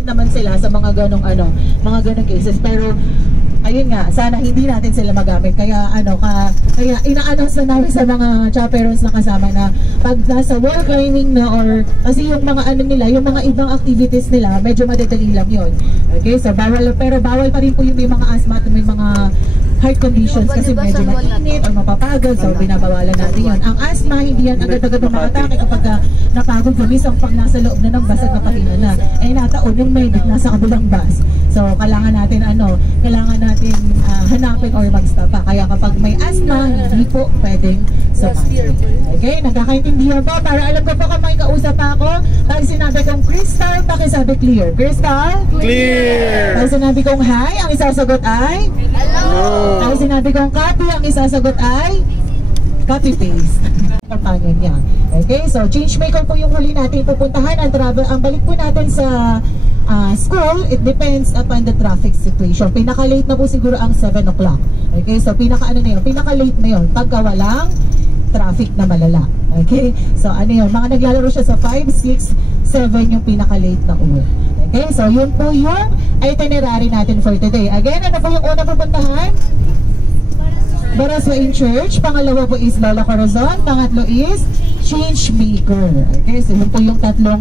naman sila sa mga ganong mga ganong cases, pero ayun nga, sana hindi natin sila magamit. Kaya kaya ina-announce na namin sa mga chaperones na kasama na pag nasa wall climbing na or kasi yung mga nila, yung mga ibang activities nila, medyo madadali lang yun. Okay, so bawal pa rin po yung may mga asthma at may mga heart conditions kasi medyo mainit or mapapagod, so binabawalan natin yun. Ang asthma, hindi yan agad-agad umatake kapag napagod kami, so pag nasa loob na ng bus at napahina na. Nataon yung medic nasa kabilang bus. So kailangan natin hanapin or mag-stop pa. Kaya kapag may asthma, hindi po pwedeng sumali. Okay, nagkakaintindihan po. Para alam ko po kung may kausap pa ako. Pag sinabi kong Crystal, pakisabi clear. Crystal? Clear! Pag sinabi kong hi, ang isasagot ay? Hello! Pag sinabi kong copy, ang isasagot ay? Copy-paste. Paano niya? Okay, so change maker po yung huli natin pupuntahan. Ang balik po natin sa school, it depends upon the traffic situation. Pinaka-late na po siguro ang 7 o'clock. Okay, so pinaka-late na yun pagka walang traffic na malala. Okay, so mga naglalaro siya sa 5, 6, 7 yung pinaka-late na uwi. Okay, so yun po yung itinerary natin for today. Again, ano po yung una pupuntahan? Baraswain Church. Pangalawa po is Lola Corazon. Pangatlo is Change Maker. Okay, so yun po yung tatlong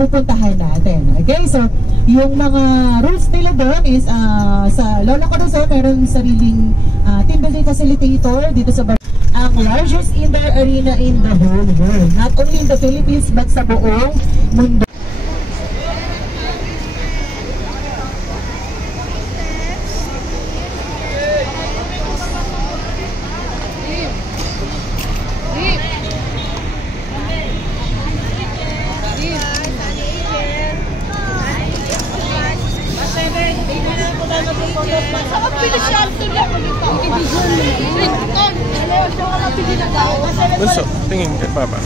pupuntahan natin. Okay, so yung mga rules nila doon is sa Lola Corazon, meron sariling team building facilitator dito sa ang largest indoor arena in the whole world. Not only in the Philippines but sa buong mundo. Bunso, tingin kay Papa.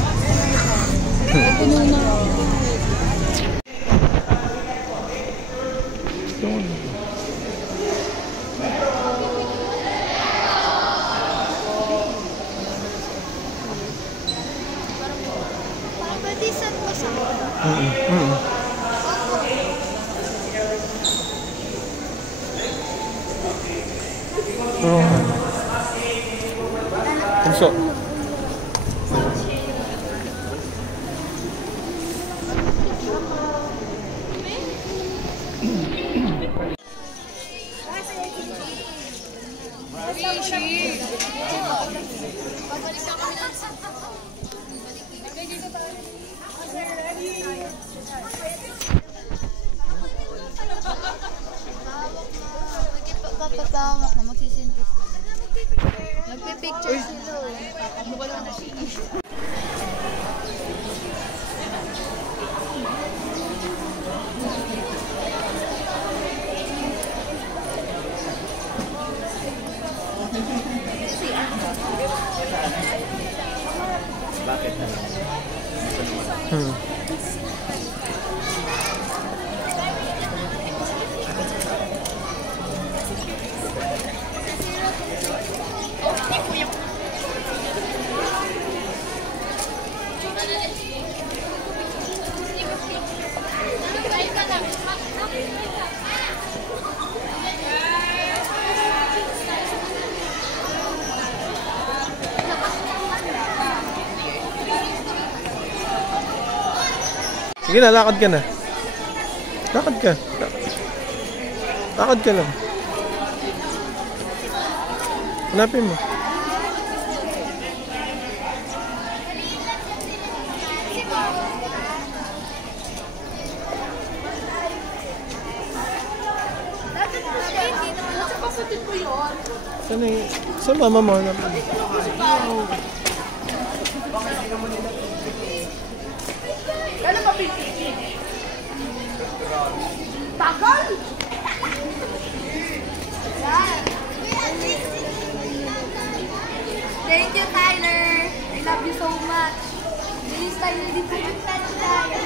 Bunso. Papatawak na magsisintis. Nagpipicture sila. Wala na siya. Bakit na? Sige na, lakad ka na. Lakad ka. Lakad ka lang. Hanapin mo. Saan mama mo? Gano'n pa pipili? Tagal! Thank you, Tyler. I love you so much. Please, Tyler, di po tayo.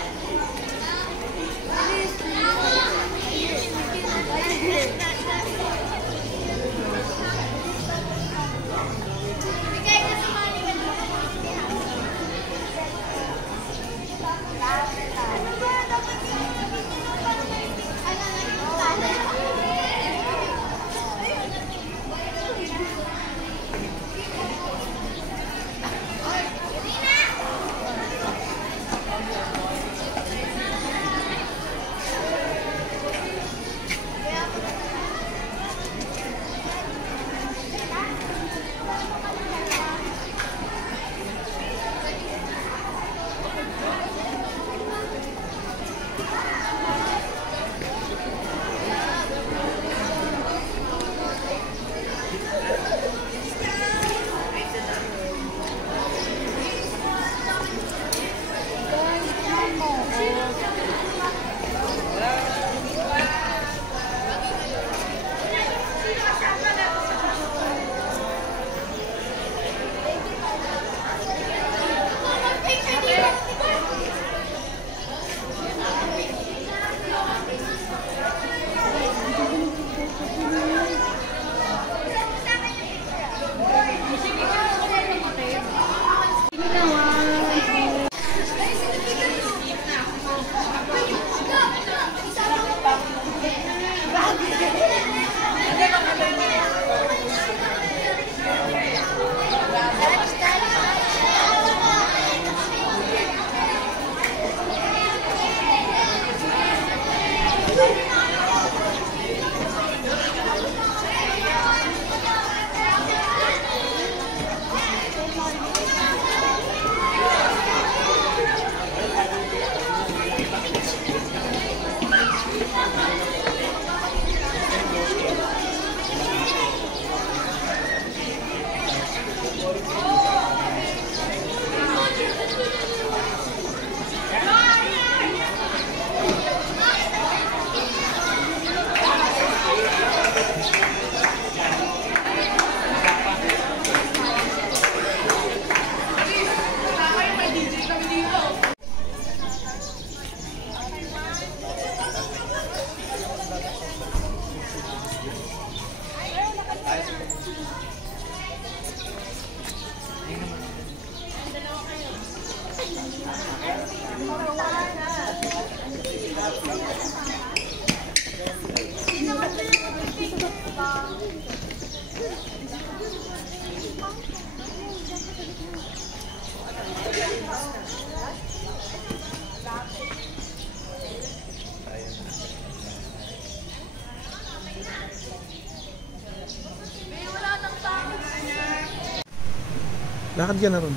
Lakad ka na ron.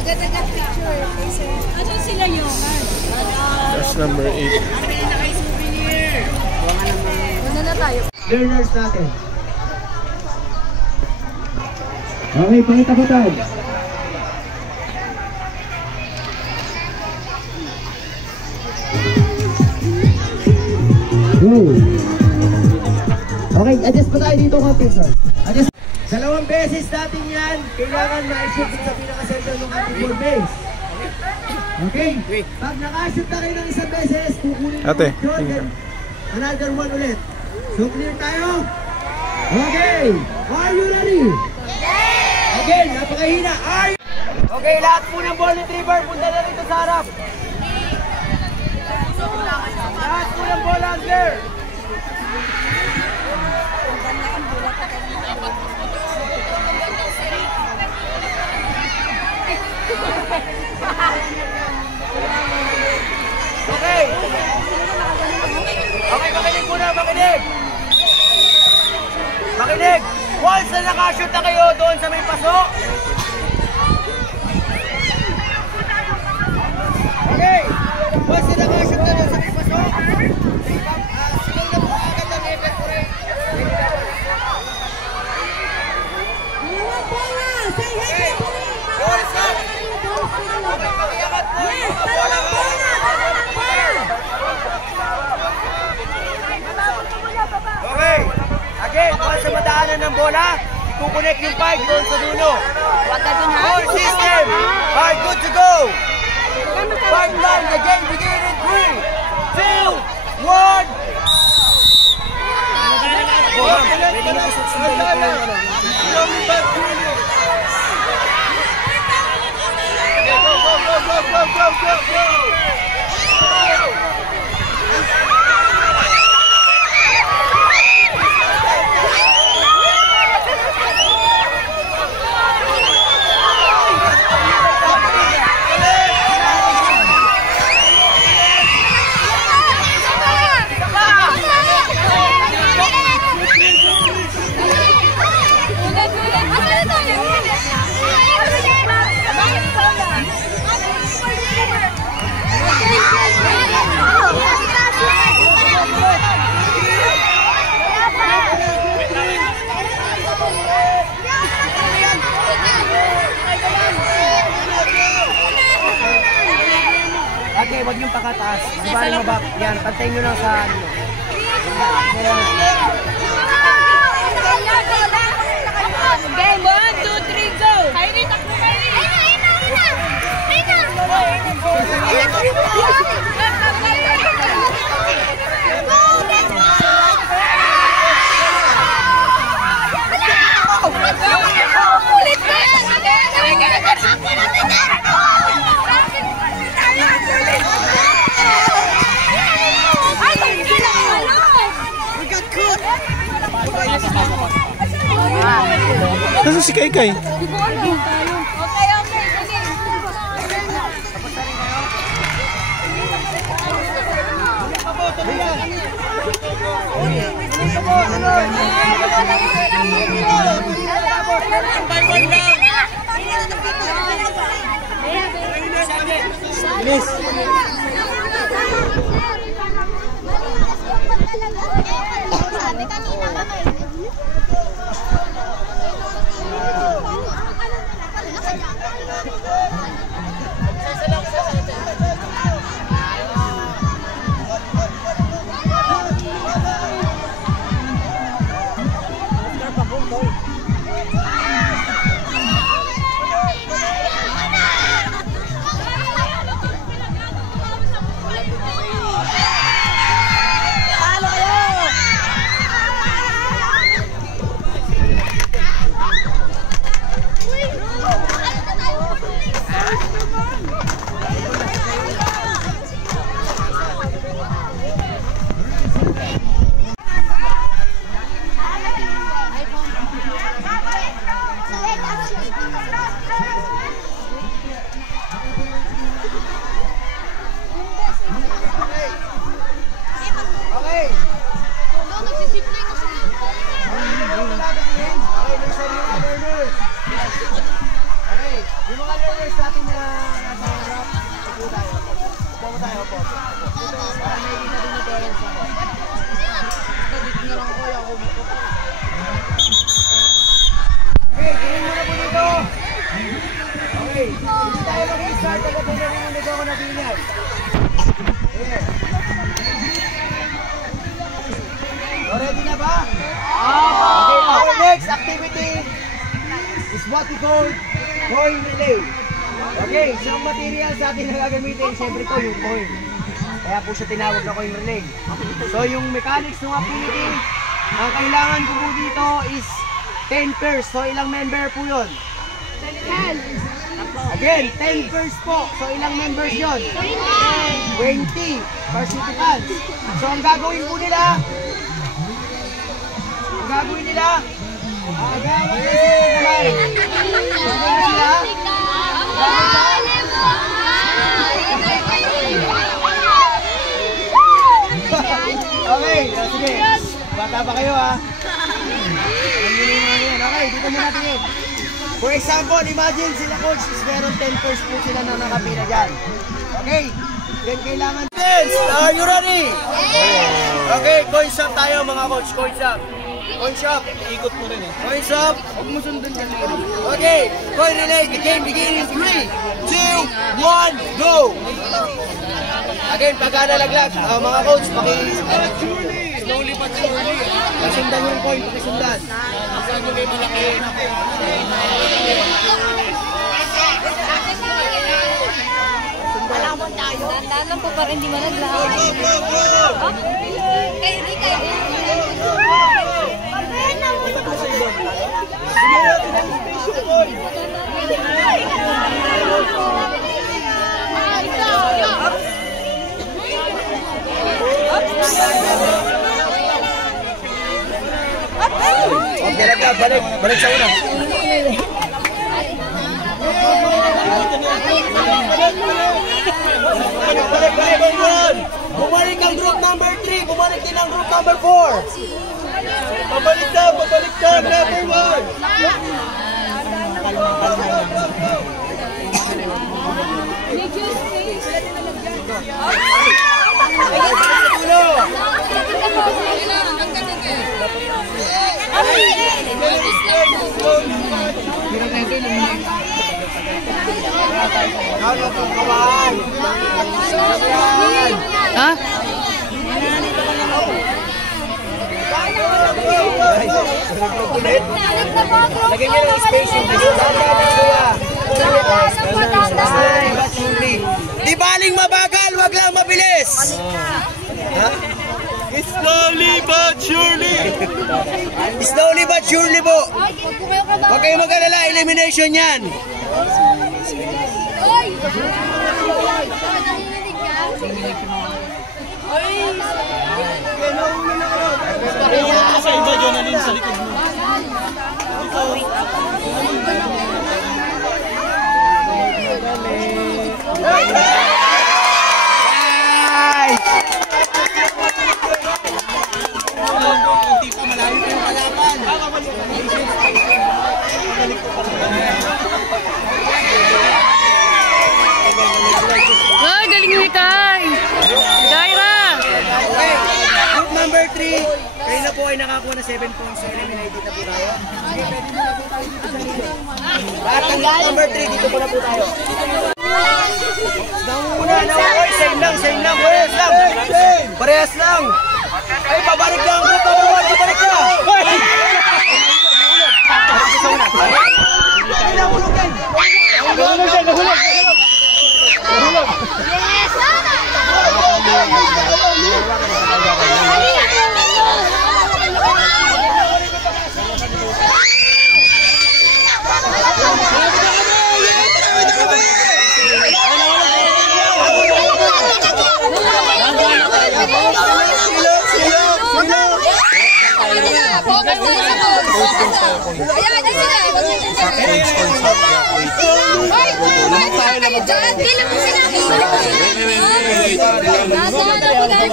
Agad-agad picture. Ano sila yung? That's number 8. Una na tayo. Learners natin. Okay, pangitakutan. Go. Okay, adjust pa tayo dito kapit, sir. Adjust. Dalawang beses natin yan, kailangan ma-shoot sa pinaka-center ng ating board base. Okay? Pag naka-shoot na kayo ng isang beses, kukunin mo Ate, yun, then another one ulit. So clear tayo? Okay! Are you ready? Again, napakahina. Are you? Okay, lahat po ng ball retriever, punta na rito sa harap. Lahat po ng ball handler. Okay. Okay, makinig muna, makinig. Makinig. Once na nakashoot na kayo doon sa may paso. Okay. Once na nakashoot na doon sa may paso. Siguro na po agad ang level ko rin. Okay. Doon sa. Okay, pakiangat po. Okay. Again, once sa madaanan ng bola, ikukunik yung 5 doon sa dulo. All system are good to go. 5 line, the game begin in 3, 2, 1. Go. Okay, wag yung pakataas. Diba yung mabak? Yan, pantayin nyo lang sa ano. Game 1, 2, 3, go! Kairi, takbo kairi! Ulit ba yan? Nasaan si Kaikai? Miss. Sabi kanina lang Okay. Nagsisipling ko sila. Okay, yung mga learners natin na nasa harap, upo tayo. Upo mo tayo, upo. Para may kita din na parents ako. Dito na lang ako, ako upo. Okay, tingin muna po dito. Okay, hindi tayo mag-i-start ako po narinig ako na binay. Okay. Ready na ba? Okay, our next activity is what we call coin relay. Okay, so ang material sa atin na gagamitin, siyempre ito yung coin. Kaya po siya tinawag na coin relay. So yung mechanics ng activity, ang kailangan ko po dito is 10 pairs. So ilang member po yun? 10. Again, 10 pairs po. So ilang members yun? 20 participants. So ang gagawin po nila, gagawin nila, agawan na sila naman. Gagawin sila. Okay, sige. Bata pa kayo ha. Okay, dito muna tingin. For example, imagine sila coach is meron 10 pairs po sila na nakapila dyan. Okay, then kailangan. Are you ready? Okay, coin shop tayo mga coach, coin shop. Coin shop. Ikot mo rin eh. Coin shop. Huwag mo sundan ka nila. Okay. Coin relay. The game begins in 3, 2, 1, go! Again, pagka nalaglag, mga coach, slowly but surely. Pasundan yung coin, pakisundan. Saan yung game malaki? Alamon tayo. Tandaan po pa rin, di malaglag. Kaya Okay, balik sa una. Balik. Bumalik ang group number 3, bumalik din ang group number 4. Pabalik na, number 1. Ha? Lagyan niyo ng space yung di baling mabagal, wag lang mabilis. Slowly but surely. Slowly but surely po. Huwag kayong mag-alala, elimination yan. Sa iba dyan na rin sa likod mo. Hindi pa malayo yung kalaban. Ay, galing ni Kai! Daira! Okay, group number 3, kayo na po ay nakakuha na 7 points. So, eliminated na po tayo. Lahat ng group number 3, dito po na po tayo. Same lang, parehas lang. Ay, pabalik lang, group number 1, pabalik na.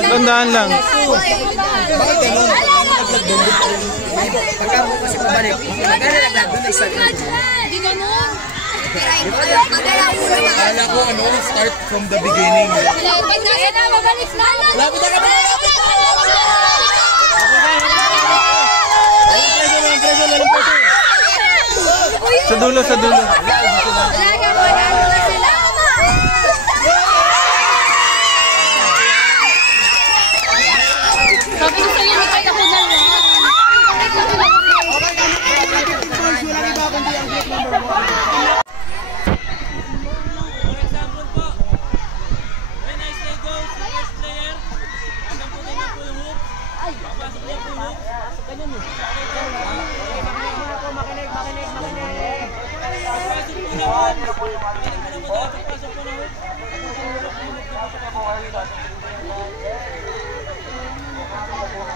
Tandaan lang. Pagka mo kasi pabalik, naglalaglag doon na isa. Di ganun. Kala ko ano, start from the beginning. Lapit na, mabalik na. Lapit na kami! Lapit na! Sa dulo, sa dulo. Sabi ko sa'yo, hindi kayo ako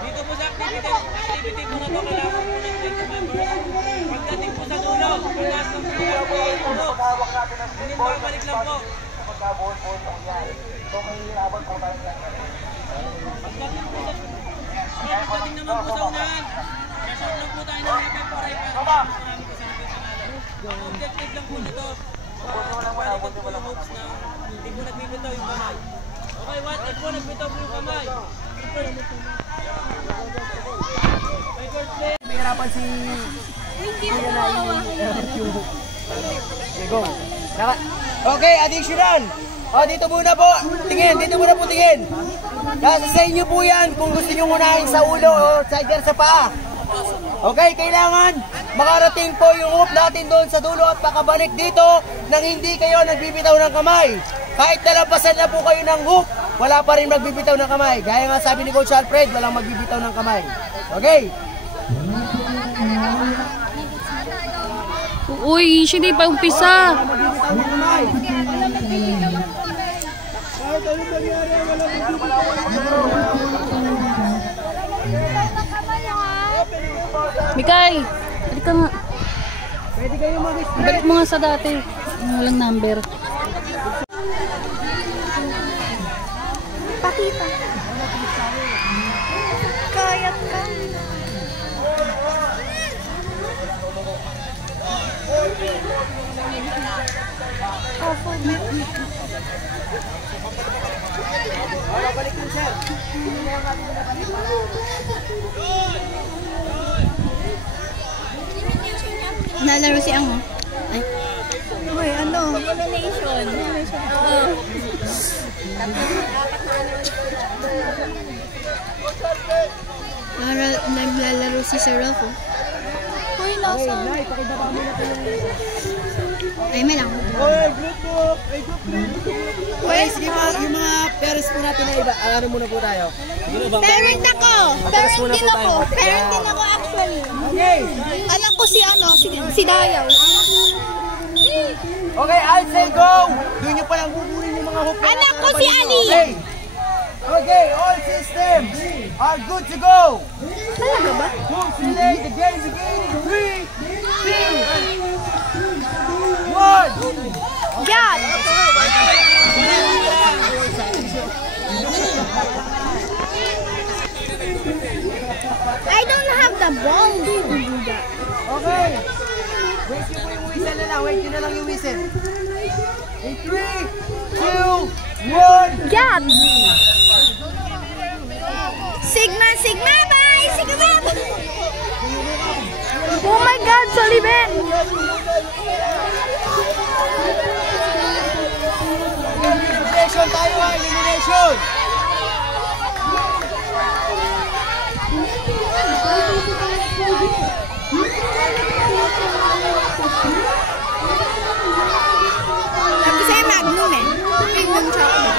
Dito po sa activity po na to, kailangan po ng 20 members. Pagdating po sa dulo, pagdating ng pilihan po, hindi babalik lang po. Pagdating naman po sa unahan, nasuot lang po tayo ng iPad for iPad. Marami po sa nagpapanalo. Ang objective lang po nito, pagbalikan po yung hopes na hindi po nagbibitaw yung kamay. Okay, what if po nagbitaw po yung kamay? May harapan si... Go. Okay, additional. O, dito muna po. Tingin, dito muna po tingin. Nasa sa inyo po yan kung gusto nyo unahin sa ulo o sa paa. Okay, kailangan makarating po yung hoop natin doon sa dulo at pakabalik dito nang hindi kayo nagbibitaw ng kamay. Kahit nalampasan na po kayo ng hoop, wala pa rin magbibitaw ng kamay. Gaya nga sabi ni Coach Alfred, walang magbibitaw ng kamay. Okay? Uy, hindi pa umpisa. Magbibitaw ng kamay. Mikay, balik ka nga. Pwede kayo mag-spray. Balik mo nga sa dati. Walang number. Pakita. Kayat ka. Balik din, sir. Nalaro si Ang. Ay. Uy, ano? Elimination. Oo. Para naglalaro si Sir Rolf. Uy, nasa. Ay, may lang. Okay, sige yung mga parents po natin na iba. Ano muna po tayo? Parent ako. Parent din ako. Parent din ako actually. Okay. Alam ko si si Dayaw. Okay, I'll say go. Doon nyo palang buburin yung mga hook. Anak ko si Ali. Okay. Okay, all systems are good to go. Talaga ba? Hooks relay, the game begins in 3, 2, 1. God. I don't have the ball to do that. Okay. Wait nyo po yung whistle na lang. Wait nyo na lang yung whistle. In 3, 2, 1. God. Sigma, Sigma, bye! Sigma! Oh my God, Sullivan! Elimination tayo ha, elimination! Sabi sa'yo Magnum eh. Premium chocolate.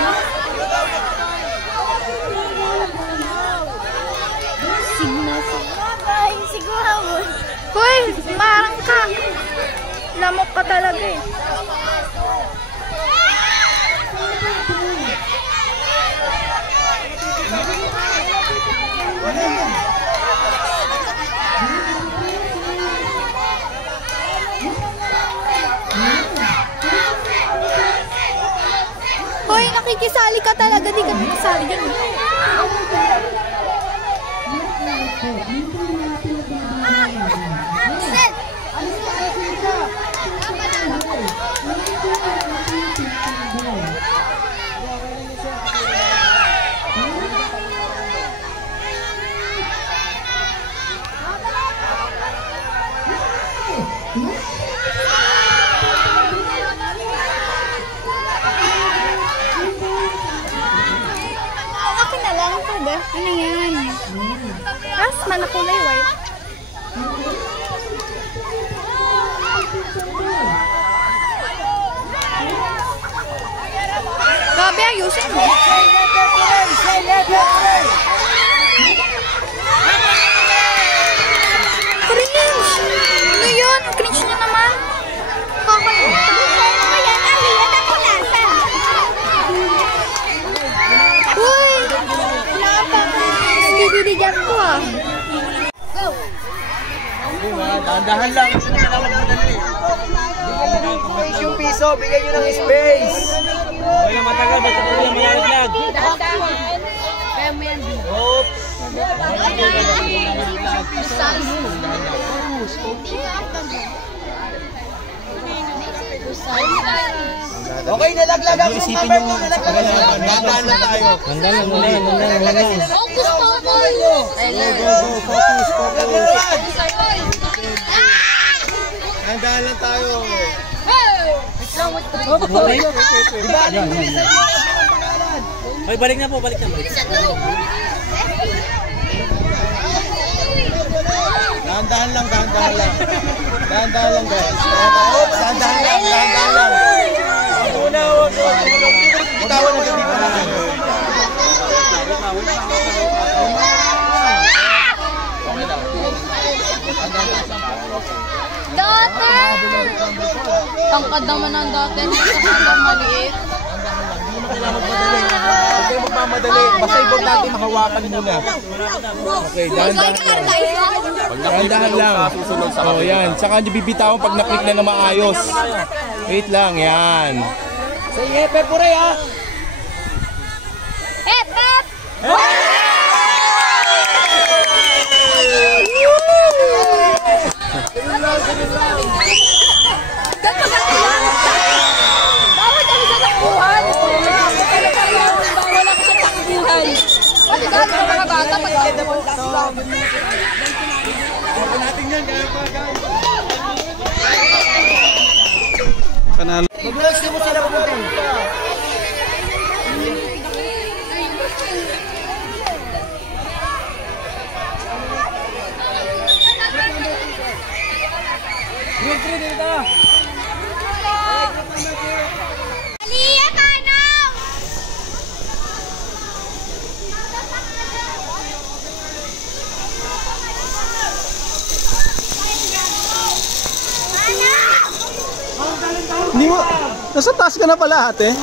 Sigma, Sigma, bye! Sigma mo. Hoy, marang ka! Lamok ka talaga eh. makikisali ka talaga, di ka makisali dyan. Akin na lang ito ba? Ano yan? Asma na kulay white. Gabi, ayusin mo. Cringe! Ano yun? Cringe na naman. Uy! Skibidi dyan ko ah. Dahan-dahan lang. Space yung piso, bigyan nyo ng space. Wala matagal, basta po yung malalaglag. Oops. Okay, nalaglag ang number 2. Nalaglag ang dahan lang tayo. Dahan. Dahan lang tayo. Ay, balik na po, balik na. Dahan lang, dahan lang. Dahan lang, guys. Dahan lang. Huwag. Bitawan na dito na. Daughter! Tangkad naman ang daughter. Sa maliit. Huwag kayo magmamadali. Basta importante mahawakan muna. Okay, dahan-dahan lang. Oh, yan. Saka nyo bibitawan pag naklik na maayos. Wait lang, yan. Sige, pepure ha. Hep, hep! Bawal kami sa takbuhan. Bawal ako sa takbuhan. Kasi gano'n sa mga bata pag-takbo. Panalo. Mag-vlogs din mo sila pupuntin. Aliyah, kanaw! Hindi mo, nasa taas ka na pala ate.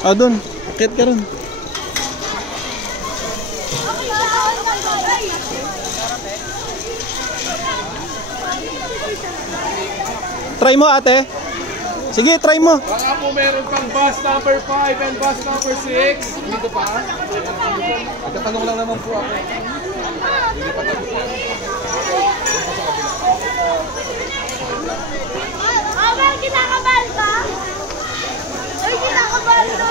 Ah, doon. Akit ka ron. Try mo ate. Sige, try mo. Baka po meron pang bus number 5 and bus number 6. Dito pa. Nagtatanong lang naman po ako. Hindi pa tapos yan. Amer, kinakabal ka? Ay, kinakabal ka.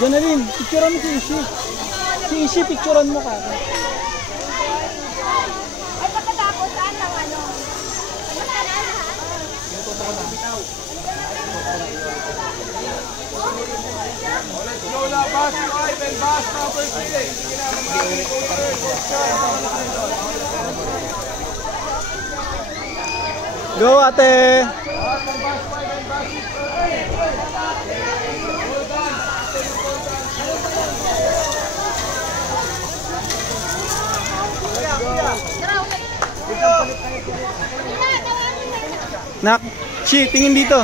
Janalyn, picturean mo si Ishi. Si Ishi, picturean mo ka. Ay, pagkatapos, saan lang ano? Let's go na bus 5 and bus number 6. Sige na, mag-amin ko yun. Go ate. Nak, Shi, tingin dito.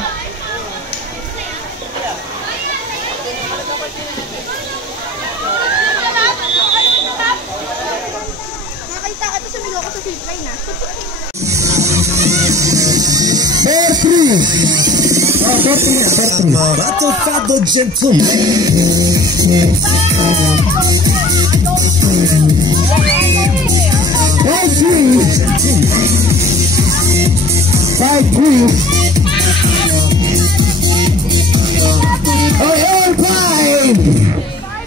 Nakita ka ito sa Miloco sa zipline. Ratofado gentleman.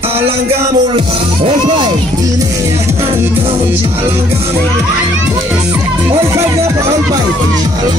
Alangamos all five. All five na po, all five.